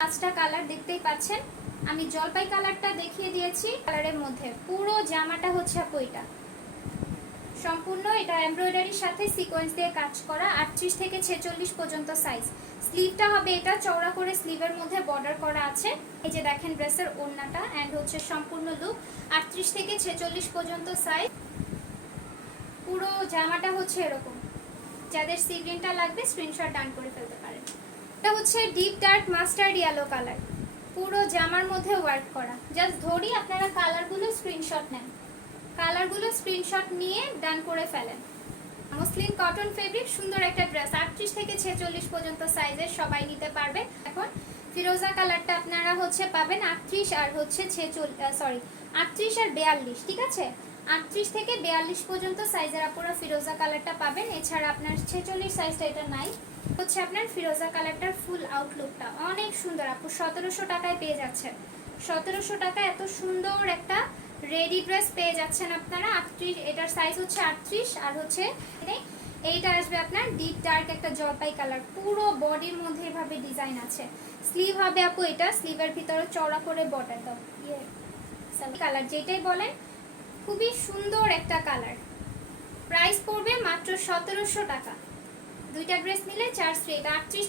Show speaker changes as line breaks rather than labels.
পাঁচটা কালার দেখতেই পাচ্ছেন। আমি জলপাই কালারটা দেখিয়ে দিয়েছি কালারের মধ্যে। পুরো জামাটা হচ্ছে আপু এটা। সম্পূর্ণ এটা এমব্রয়ডারির সাথে সিকোয়েন্স দিয়ে কাজ করা আটত্রিশ থেকে ছেচল্লিশ পর্যন্ত সাইজ স্লিভটা হবে এটা, চওড়া করে স্লিভের মধ্যে বর্ডার করা আছে। এই যে দেখেন ড্রেসের ওড়নাটা অ্যান্ড হচ্ছে সম্পূর্ণ লুক আটত্রিশ থেকে ছেচল্লিশ পর্যন্ত সাইজ পুরো জামাটা হচ্ছে এরকম। যাদের সি লাগবে স্ক্রিনশট ডান করে ফেলতে পারেন। এটা হচ্ছে deep dark mustard yellow colour পুরো জামার মধ্যে ওয়ার্ক করা। জাস্ট ধরি আপনারা কালারগুলো স্ক্রিনশট নেন। কালারগুলো স্ক্রিনশট নিয়ে ডান করে ফেলেন। মুসলিম কটন ফেব্রিক সুন্দর একটা ড্রেস আটত্রিশ থেকে ছেচল্লিশ পর্যন্ত সাইজের সবাই নিতে পারবে। এখন ফিরোজা কালারটা আপনারা হচ্ছে পাবেন আটত্রিশ আর হচ্ছে ছেচল্লিশ সরি আটত্রিশ আর বেয়াল্লিশ, ঠিক আছে? আটত্রিশ থেকে বেয়াল্লিশ পর্যন্ত সাইজের আপনারা ফিরোজা কালারটা পাবেন। এছাড়া আপনার ছেচল্লিশ সাইজটা এটা নাই। হচ্ছে আপনার ফিরোজা কালারটার ফুল আউটলুকটা অনেক সুন্দর। আপু, সতেরোশো টাকায় পেয়ে যাচ্ছেন। সতেরোশো টাকা এত সুন্দর একটা রেডি ড্রেস পেয়ে যাচ্ছেন আপনারা। আটত্রিশ, এটার সাইজ হচ্ছে আটত্রিশ, আর হচ্ছে এইটা আসবে আপনার ডিপ ডার্ক একটা জলপাই কালার পুরো বডির মধ্যে এভাবে ডিজাইন আছে। স্লিভ হবে আপু এটা। স্লিভের ভিতরে চওড়া করে বর্ডার দাও। ইয়ে কালার যেটাই বলেন, খুবই সুন্দর একটা কালার প্রাইস পড়বে মাত্র সতেরোশো টাকা। দুইটা ড্রেস নিলে চার ফ্রি আটত্রিশ